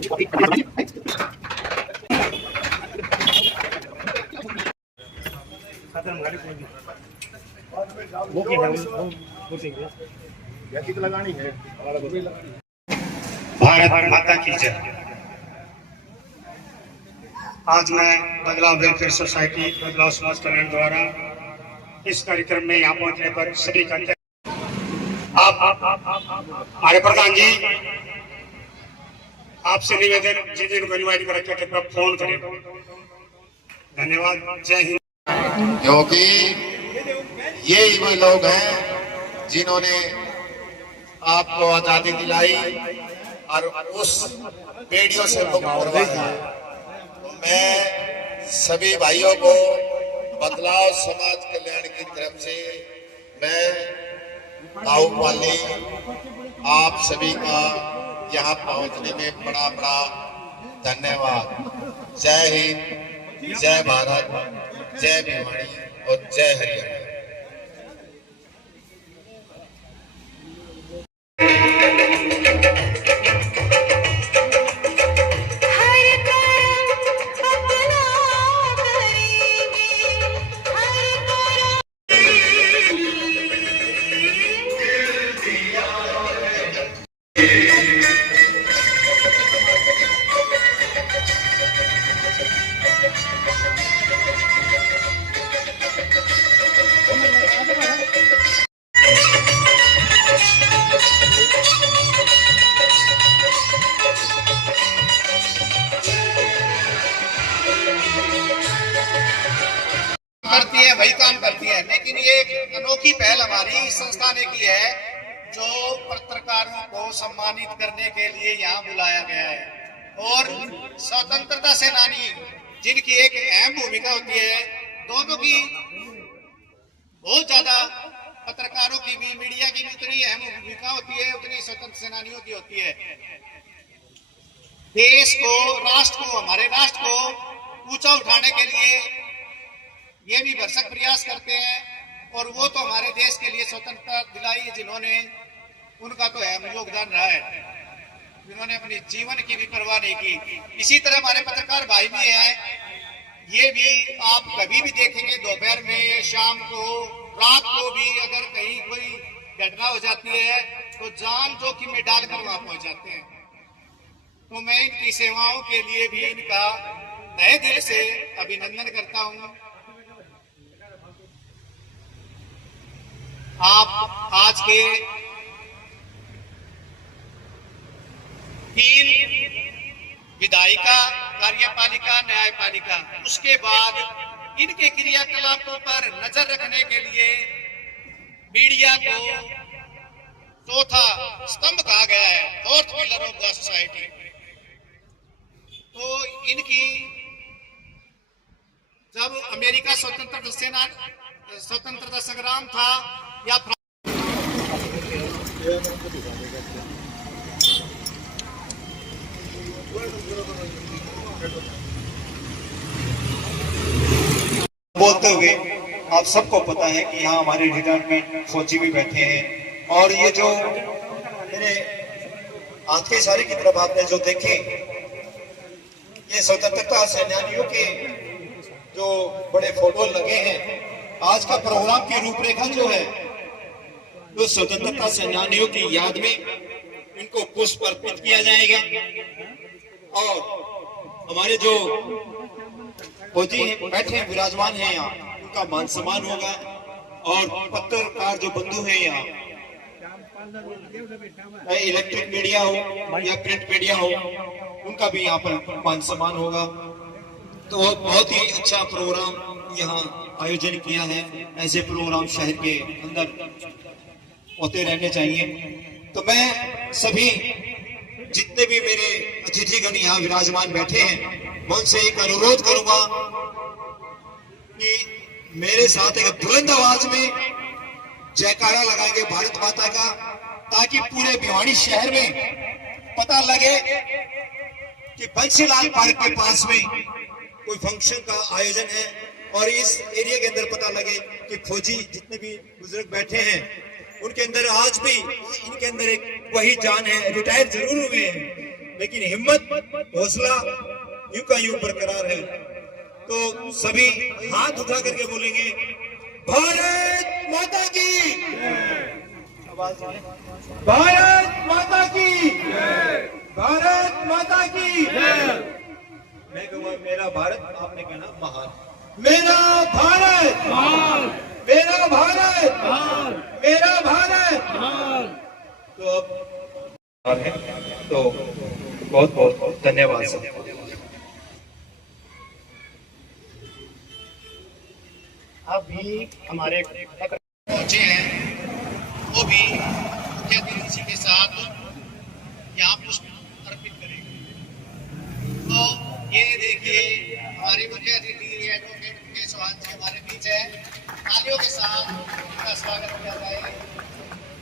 भारत माता की जय। आज मैं बदलाव वेलफेयर सोसाइटी बदलाव समाज कल्याण द्वारा इस कार्यक्रम में यहाँ पहुंचने पर सभी का आप हमारे प्रधान जी आपसे निवेदन जिन जिनको इन्वाइट कर रखे थे फोन करें। धन्यवाद। जय हिंद। क्योंकि ये वो लोग हैं जिन्होंने आपको आजादी दिलाई और उस वीडियो से मुक्त करवाया। तो मैं सभी भाइयों को बदलाव समाज कल्याण की तरफ से मैं ताऊपाली आप सभी का यहाँ पहुँचने में बड़ा बड़ा धन्यवाद। जय हिंद, जय भारत, जय भिवानी और जय हरियाणा। करती है वही काम करती है, लेकिन ये एक अनोखी पहल हमारी संस्था ने की है जो पत्रकारों को सम्मानित करने के लिए यहाँ बुलाया गया है। और स्वतंत्रता सेनानी जिनकी एक अहम भूमिका होती है, दोनों की बहुत ज्यादा, पत्रकारों की भी मीडिया की भी उतनी अहम भूमिका होती है उतनी स्वतंत्र सेनानियों की होती है। देश को, राष्ट्र को, हमारे राष्ट्र को ऊंचा उठाने के लिए ये भी भरसक प्रयास करते हैं। और वो तो हमारे देश के लिए स्वतंत्रता दिलाई है जिन्होंने, उनका तो अहम योगदान रहा है, जिन्होंने अपने जीवन की भी परवाह नहीं की। इसी तरह हमारे पत्रकार भाई भी हैं, ये भी आप कभी भी देखेंगे दोपहर में, शाम को, रात को भी अगर कहीं कोई घटना हो जाती है तो जान जोखिम में डालकर वहां पहुंच जाते हैं। तो मैं इनकी सेवाओं के लिए भी इनका तहे दिल से अभिनंदन करता हूं। आप आज के 3 विधायिका, कार्यपालिका, न्यायपालिका, उसके बाद इनके क्रियाकलापों पर नजर रखने के लिए मीडिया को चौथा स्तंभ कहा गया है, 4th pillar of the society. तो इनकी जब अमेरिका स्वतंत्रता संग्राम था या बोलते हुए आप सबको पता है कि यहाँ हमारे रिटायरमेंट फौजी भी बैठे हैं। और ये जो मेरे हाथ के इशारे की तरफ आपने जो देखे, ये स्वतंत्रता सेनानियों के जो बड़े फोटो लगे हैं। आज का प्रोग्राम की रूपरेखा जो है तो स्वतंत्रता सेनानियों की याद में इनको पुष्प अर्पित किया जाएगा और हमारे जो फौजी बैठे विराजमान हैं यहाँ, उनका मान सम्मान होगा। और पत्रकार जो बंधु हैं यहाँ, इलेक्ट्रिक मीडिया हो या प्रिंट मीडिया हो, उनका भी यहाँ पर मान सम्मान होगा। तो बहुत ही अच्छा प्रोग्राम यहाँ आयोजन किया है। ऐसे प्रोग्राम शहर के अंदर होते रहने चाहिए। तो मैं सभी जितने भी मेरे अतिथिगण यहाँ विराजमान बैठे हैं, मैं उनसे एक अनुरोध करूंगा कि मेरे साथ एक बुलंद आवाज में जयकारा लगाएंगे भारत माता का, ताकि पूरे भिवानी शहर में पता लगे कि बंसीलाल पार्क के पास में कोई फंक्शन का आयोजन है। और इस एरिया के अंदर पता लगे कि फौजी जितने भी बुजुर्ग बैठे हैं, उनके अंदर आज भी इनके अंदर एक वही जान है। रिटायर जरूर हुए हैं लेकिन हिम्मत हौसला यूं का यूं बरकरार है। तो सभी हाथ उठा करके बोलेंगे भारत माता की, भारत माता की, भारत माता की। मैं कहूँगा मेरा भारत, आपने कहना महान। मेरा भारत, मेरा भारत, मेरा भारत। तो अब तो बहुत बहुत धन्यवाद सर। अभी हमारे पहुंचे हैं, वो भी मुख्य अतिथि के साथ यहाँ पुष्प अर्पित करेंगे। तो ये देखिए हमारे मुख्य अतिथि एडवोकेट मुकेश चौहान जी हमारे बीच है। तालियों के साथ उनका स्वागत किया जाए।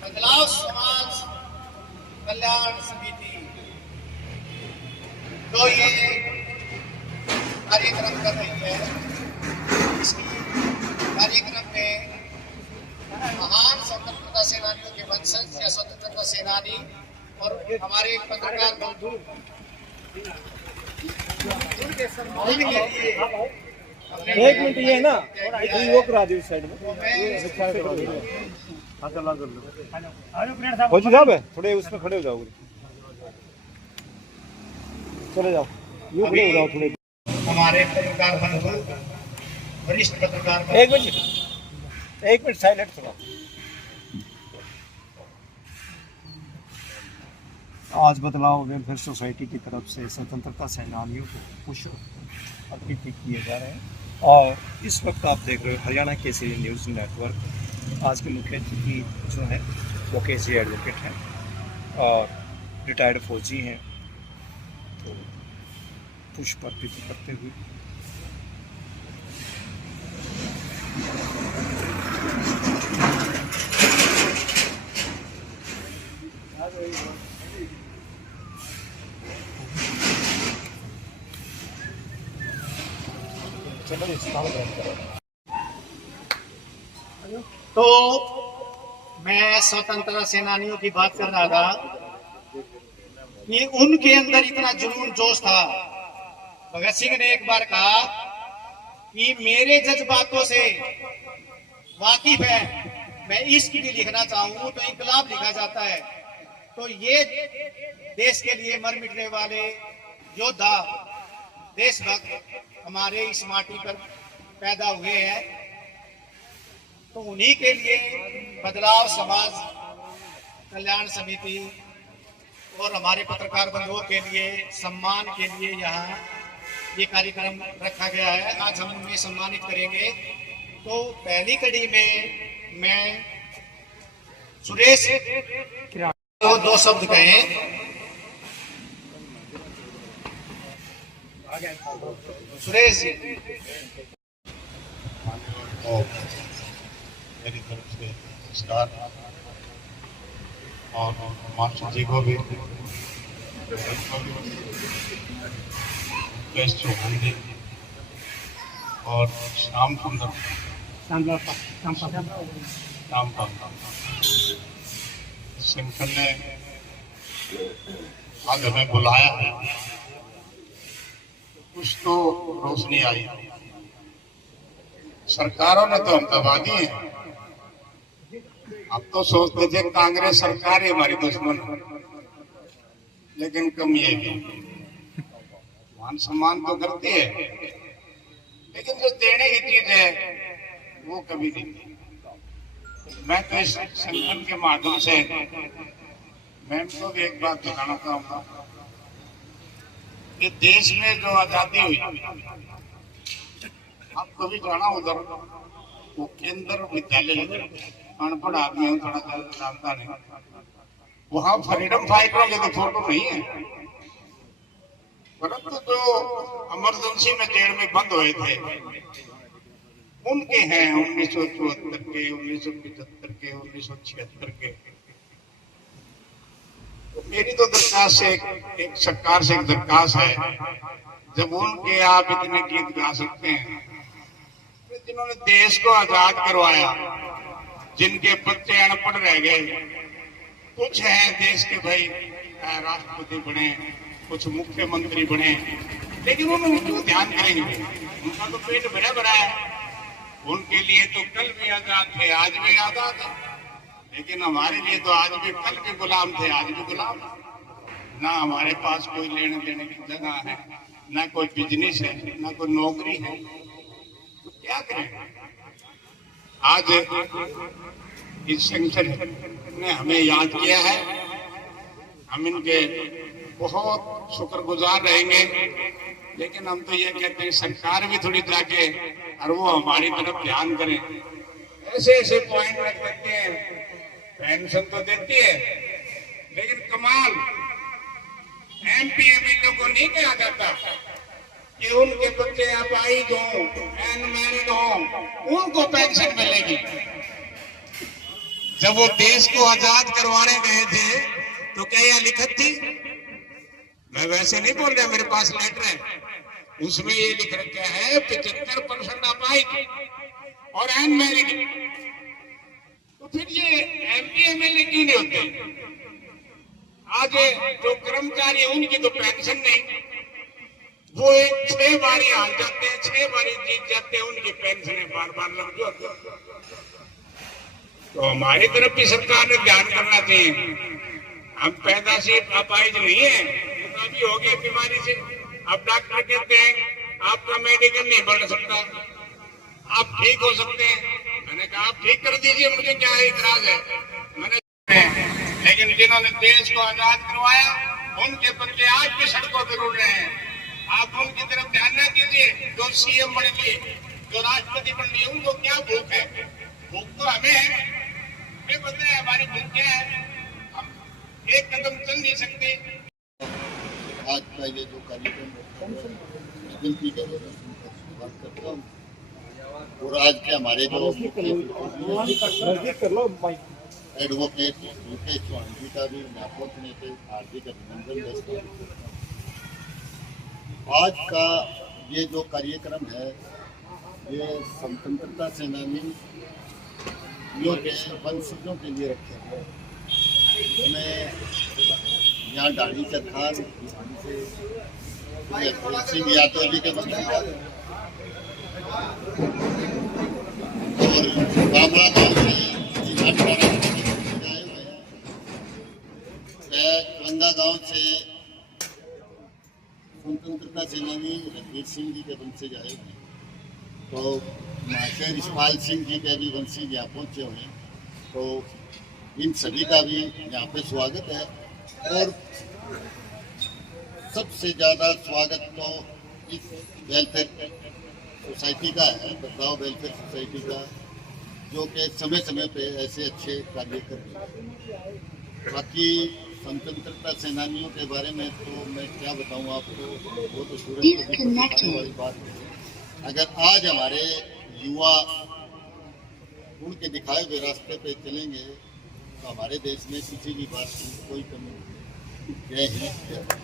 बदलाव समाज कल्याण समिति तो ये कार्यक्रम कर रही है। इसकी कार्यक्रम में महान स्वतंत्रता सेनानियों के वंशज या स्वतंत्रता सेनानी और हमारे पत्रकार बंधु उनके सम्मान के लिए एक मिनट ये ना वो करा दी उस साइड में फौजी साहब है, थोड़े उसमें खड़े हो जाओ, चले जाओ, यूं खड़े हो जाओ थोड़े। हमारे पत्रकार बंधु वरिष्ठ पत्रकार एक मिनट साइलेंट थोड़ा। आज बदलाव वेलफेयर सोसाइटी की तरफ से स्वतंत्रता सेनानियों को पुष्प अर्पित किए जा रहे हैं और इस वक्त आप देख रहे हो हरियाणा केसरी न्यूज़ नेटवर्क। आज के मुख्य अतिथि जो है वो केसरी एडवोकेट हैं और रिटायर्ड फौजी हैं। तो पुष्प अर्पित करते हुए तो मैं स्वतंत्रता सेनानियों की बात कर रहा था कि उनके अंदर इतना जुनून जोश था। भगत सिंह ने एक बार कहा कि मेरे जज्बातों से वाकिफ है, मैं इश्क भी लिखना चाहूं तो इंकलाब लिखा जाता है। तो ये देश के लिए मर मिटने वाले योद्धा देशभक्त हमारे इस माटी पर पैदा हुए हैं। तो उन्हीं के लिए बदलाव समाज कल्याण समिति और हमारे पत्रकार बंधुओं के लिए सम्मान के लिए यहाँ ये कार्यक्रम रखा गया है। आज हम उन्हें सम्मानित करेंगे। तो पहली कड़ी में मैं सुरेश को दो शब्द कहें। सुरेश जी। मेरी तरफ से नमस्कार और मास्टर जी को भी, मुकेश चौहान जी और श्याम सुंदर सिंपल ने आज हमें बुलाया है। कुछ तो रोशनी आई। सरकारों ने तो हम दबा दिए। अब तो सोचते थे कांग्रेस सरकार ही हमारी दुश्मन, लेकिन कम ये भी मान सम्मान तो करती है, लेकिन जो देने की चीज है वो कभी नहीं। मैं तो इस संगठन के माध्यम से मैं तो भी एक बात बताना चाहूंगा कि देश में जो आजादी हुई, आप कभी जाना उधर वो केंद्र विद्यालय, अनपढ़ आदमी हूँ, थोड़ा जानता नहीं, वहां फ्रीडम फाइटरों के तो फोटो नहीं है, परंतु जो इमरजेंसी में जेल में बंद हुए थे उनके हैं 1974 के, 1975 के, 1976 के। तो मेरी तो दरखास्त से एक सरकार से एक दरखास्त है, जब उनके आप इतने गीत गा सकते हैं, जिन्होंने देश को आजाद करवाया, जिनके बच्चे अनपढ़ रह गए, कुछ हैं देश के भाई राष्ट्रपति बने, कुछ मुख्यमंत्री बने, लेकिन उन्होंने क्यों ध्यान करेंगे? उनका तो पेट भरा भरा है। उनके लिए तो कल भी आजाद थे, आज भी आजाद है, लेकिन हमारे लिए तो आज भी, कल भी गुलाम थे, आज भी गुलाम है। ना हमारे पास कोई लेने देने की जगह है, ना कोई बिजनेस है, ना कोई नौकरी है, तो क्या करें? आज इस संगठन ने हमें याद किया है, हम इनके बहुत शुक्रगुजार रहेंगे। लेकिन हम तो ये कहते हैं सरकार भी थोड़ी जाके और वो हमारी तरफ ध्यान करें। ऐसे ऐसे पॉइंट रख सकते हैं, पेंशन तो देती है, लेकिन कमाल MP-MLA को नहीं कहा जाता कि उनके बच्चे अपाहिज हों, अनमैरिड हों, उनको पेंशन मिलेगी। जब वो देश को आजाद करवाने गए थे तो क्या यह लिखत थी? मैं वैसे नहीं बोल रहा, मेरे पास लेटर है, उसमें ये लिख रखा है 75% अपाहिज और अनमैरिड। तो फिर ये MP-MLA क्यों नहीं होते? आज जो कर्मचारी है उनकी तो पेंशन नहीं, वो 6 बारी हार जाते हैं, 6 बारी जीत जाते हैं, उनकी पेंशन बार बार लग जाती है। तो हमारी तरफ भी सरकार ने ध्यान करना चाहिए। हम पैदा से अपाहिज नहीं है, अभी हो गए बीमारी से। अब डॉक्टर कहते हैं आपका मेडिकल नहीं बढ़ सकता, आप ठीक हो सकते हैं। मैंने कहा आप ठीक कर दीजिए, मुझे क्या इतराज है। मैंने लेकिन जिन्होंने देश को आजाद करवाया उनके बच्चे आज भी सड़कों पर उड़ रहे हैं। आप उनकी तरफ ध्यान न कीजिए। जो CM बन लिए, जो राष्ट्रपति बन लिए, उनको क्या भूख है? भूख तो हमें है, हमें पता है हमारी भूख क्या है। हम एक कदम चल नहीं सकते। आज का ये जो कार्यक्रम विनती करता हूँ, और आज के हमारे जो एडवोकेट मुकेश चौहान जी का भी यहाँ पहुँचने पे हार्दिक अभिनंदन देता हूँ। आज का ये जो कार्यक्रम है, ये स्वतंत्रता सेनानियों के वंशजों के लिए रखे गए। इसमें यहाँ डाणी चरखार सिंह यादव जी के वंशज और बाबरा गाँव से रंगा गांव से स्वतंत्रता सेनानी रणवीर सिंह जी के वंशज आए हैं। तो महाशय रिशपाल सिंह जी के भी वंशज यहाँ पहुँचे हुए हैं। तो इन सभी का भी यहाँ पे स्वागत है। और सबसे ज़्यादा स्वागत तो इस वेलफेयर सोसाइटी का है, बदलाव वेलफेयर सोसाइटी का, जो कि समय समय पे ऐसे अच्छे कार्य कर रही है। बाकी स्वतंत्रता सेनानियों के बारे में तो मैं क्या बताऊं आपको, वो तो सूरज को दिखाने वाली बात है। अगर आज हमारे युवा उनके दिखाए हुए रास्ते पे चलेंगे तो हमारे देश में किसी भी बात की कोई कमी नहीं। जय हिंद, जय भारत।